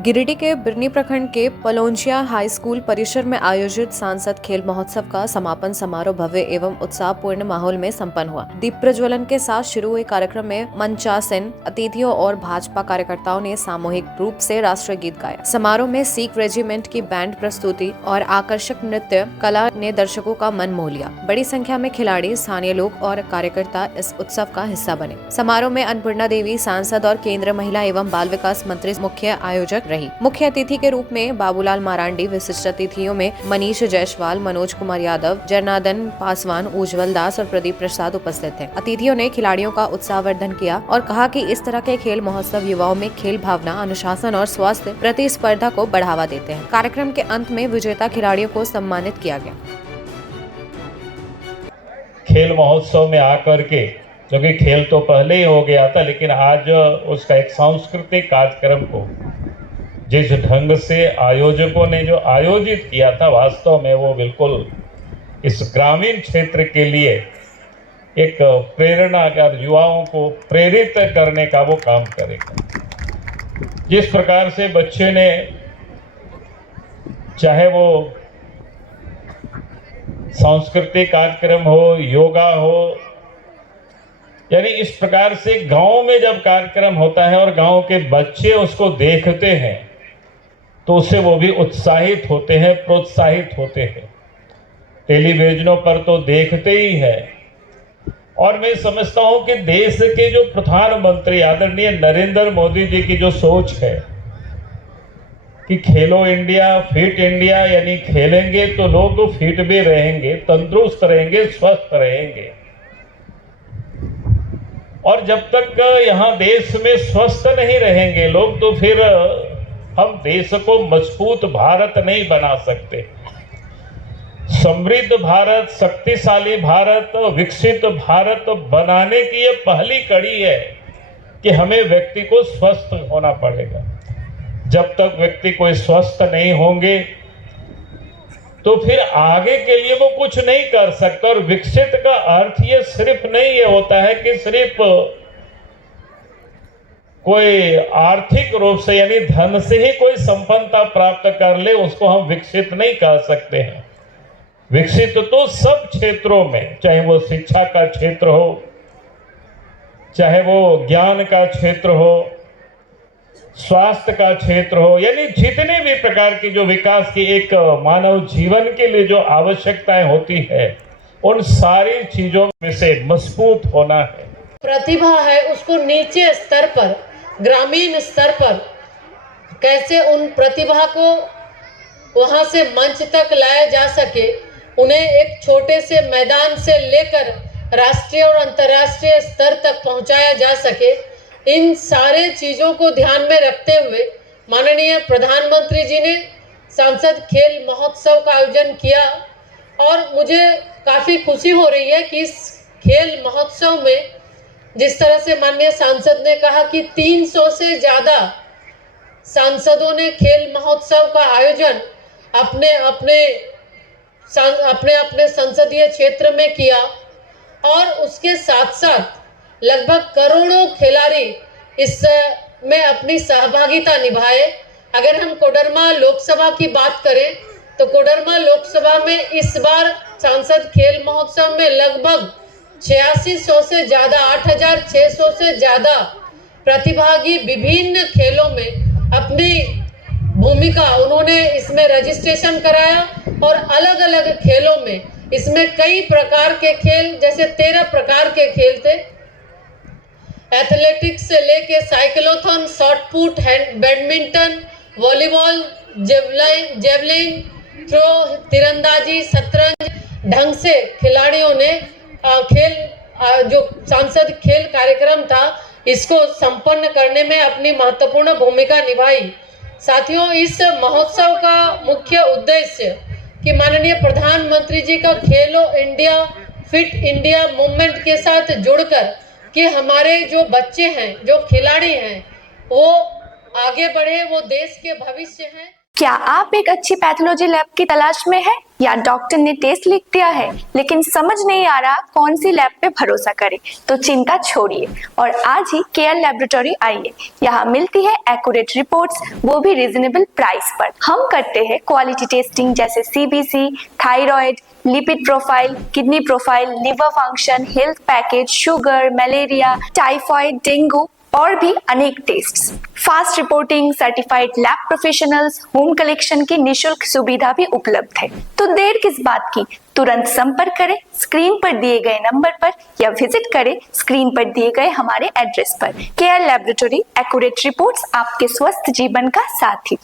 गिरिडीह के बिरनी प्रखंड के पलौंजिया हाई स्कूल परिसर में आयोजित सांसद खेल महोत्सव का समापन समारोह भव्य एवं उत्साहपूर्ण माहौल में संपन्न हुआ। दीप प्रज्वलन के साथ शुरू हुए कार्यक्रम में मंचासीन अतिथियों और भाजपा कार्यकर्ताओं ने सामूहिक रूप से राष्ट्रीय गीत गाया। समारोह में सिख रेजिमेंट की बैंड प्रस्तुति और आकर्षक नृत्य कला ने दर्शकों का मन मोह लिया। बड़ी संख्या में खिलाड़ी, स्थानीय लोग और कार्यकर्ता इस उत्सव का हिस्सा बने। समारोह में अन्नपूर्णा देवी सांसद और केंद्रीय महिला एवं बाल विकास मंत्री मुख्य आयोजक रही। मुख्य अतिथि के रूप में बाबूलाल मारांडी, विशिष्ट अतिथियों में मनीष जायसवाल, मनोज कुमार यादव, जनार्दन पासवान, उज्जवल दास और प्रदीप प्रसाद उपस्थित थे। अतिथियों ने खिलाड़ियों का उत्साहवर्धन किया और कहा कि इस तरह के खेल महोत्सव युवाओं में खेल भावना, अनुशासन और स्वास्थ्य प्रतिस्पर्धा को बढ़ावा देते हैं। कार्यक्रम के अंत में विजेता खिलाड़ियों को सम्मानित किया गया। खेल महोत्सव में आकर के, क्योंकि खेल तो पहले ही हो गया था, लेकिन आज उसका एक सांस्कृतिक कार्यक्रम को जिस ढंग से आयोजकों ने जो आयोजित किया था, वास्तव में वो बिल्कुल इस ग्रामीण क्षेत्र के लिए एक प्रेरणा कर युवाओं को प्रेरित करने का वो काम करेगा। जिस प्रकार से बच्चे ने, चाहे वो सांस्कृतिक कार्यक्रम हो, योगा हो, यानी इस प्रकार से गांव में जब कार्यक्रम होता है और गांव के बच्चे उसको देखते हैं तो उससे वो भी उत्साहित होते हैं, प्रोत्साहित होते हैं। टेलीविजनों पर तो देखते ही हैं। और मैं समझता हूं कि देश के जो प्रधानमंत्री आदरणीय नरेंद्र मोदी जी की जो सोच है कि खेलो इंडिया, फिट इंडिया, यानी खेलेंगे तो लोग फिट भी रहेंगे, तंदुरुस्त रहेंगे, स्वस्थ रहेंगे। और जब तक यहाँ देश में स्वस्थ नहीं रहेंगे लोग, तो फिर हम देश को मजबूत भारत नहीं बना सकते। समृद्ध भारत, शक्तिशाली भारत, विकसित भारत बनाने की ये पहली कड़ी है कि हमें व्यक्ति को स्वस्थ होना पड़ेगा। जब तक व्यक्ति कोई स्वस्थ नहीं होंगे तो फिर आगे के लिए वो कुछ नहीं कर सकता। और विकसित का अर्थ ये सिर्फ नहीं ये होता है कि सिर्फ कोई आर्थिक रूप से यानी धन से ही कोई संपन्नता प्राप्त कर ले, उसको हम विकसित नहीं कह सकते हैं। विकसित तो सब क्षेत्रों में, चाहे वो शिक्षा का क्षेत्र हो, चाहे वो ज्ञान का क्षेत्र हो, स्वास्थ्य का क्षेत्र हो, यानी जितने भी प्रकार की जो विकास की एक मानव जीवन के लिए जो आवश्यकताएं होती है, उन सारी चीजों में से मजबूत होना है। प्रतिभा है उसको नीचे स्तर पर, ग्रामीण स्तर पर कैसे उन प्रतिभा को वहां से मंच तक लाया जा सके, उन्हें एक छोटे से मैदान से लेकर राष्ट्रीय और अंतर्राष्ट्रीय स्तर तक पहुंचाया जा सके, इन सारे चीजों को ध्यान में रखते हुए माननीय प्रधानमंत्री जी ने सांसद खेल महोत्सव का आयोजन किया। और मुझे काफी खुशी हो रही है कि इस खेल महोत्सव में जिस तरह से माननीय सांसद ने कहा कि 300 से ज्यादा सांसदों ने खेल महोत्सव का आयोजन अपने अपने संसदीय क्षेत्र में किया। और उसके साथ साथ लगभग करोड़ों खिलाड़ी इसमें अपनी सहभागिता निभाए। अगर हम कोडरमा लोकसभा की बात करें तो कोडरमा लोकसभा में इस बार सांसद खेल महोत्सव में लगभग 8600 से ज्यादा, 8600 से ज्यादा प्रतिभागी विभिन्न खेलों में अपनी भूमिका उन्होंने इसमें रजिस्ट्रेशन कराया। और अलग अलग खेलों में इसमें कई प्रकार के खेल, जैसे 13 प्रकार के खेल थे, एथलेटिक्स से लेके cyclothon, shot put, badminton, volleyball, javelin throw, तीरंदाजी, शतरंज ढंग से खिलाड़ियों ने जो सांसद खेल कार्यक्रम था इसको संपन्न करने में अपनी महत्वपूर्ण भूमिका निभाई। साथियों, इस महोत्सव का मुख्य उद्देश्य कि माननीय प्रधानमंत्री जी का खेलो इंडिया, फिट इंडिया मूवमेंट के साथ जुड़कर कि हमारे जो बच्चे हैं, जो खिलाड़ी हैं, वो आगे बढ़े, वो देश के भविष्य हैं। क्या आप एक अच्छी पैथोलॉजी लैब की तलाश में हैं या डॉक्टर ने टेस्ट लिख दिया है लेकिन समझ नहीं आ रहा कौन सी लैब पे भरोसा करें? तो चिंता छोड़िए और आज ही केयर लैबोरेटरी आइए। यहाँ मिलती है एक्यूरेट रिपोर्ट्स, वो भी रीजनेबल प्राइस पर। हम करते हैं क्वालिटी टेस्टिंग जैसे CBC, thyroid, lipid profile, kidney profile, liver function, health package, sugar, malaria, typhoid, dengue और भी अनेक tests. Fast reporting, certified lab professionals, home collection की निशुल्क सुविधा भी उपलब्ध है। तो देर किस बात की, तुरंत संपर्क करें स्क्रीन पर दिए गए नंबर पर या विजिट करें स्क्रीन पर दिए गए हमारे एड्रेस पर। केयर लैबोरेटरी, एक्यूरेट रिपोर्ट्स, आपके स्वस्थ जीवन का साथी।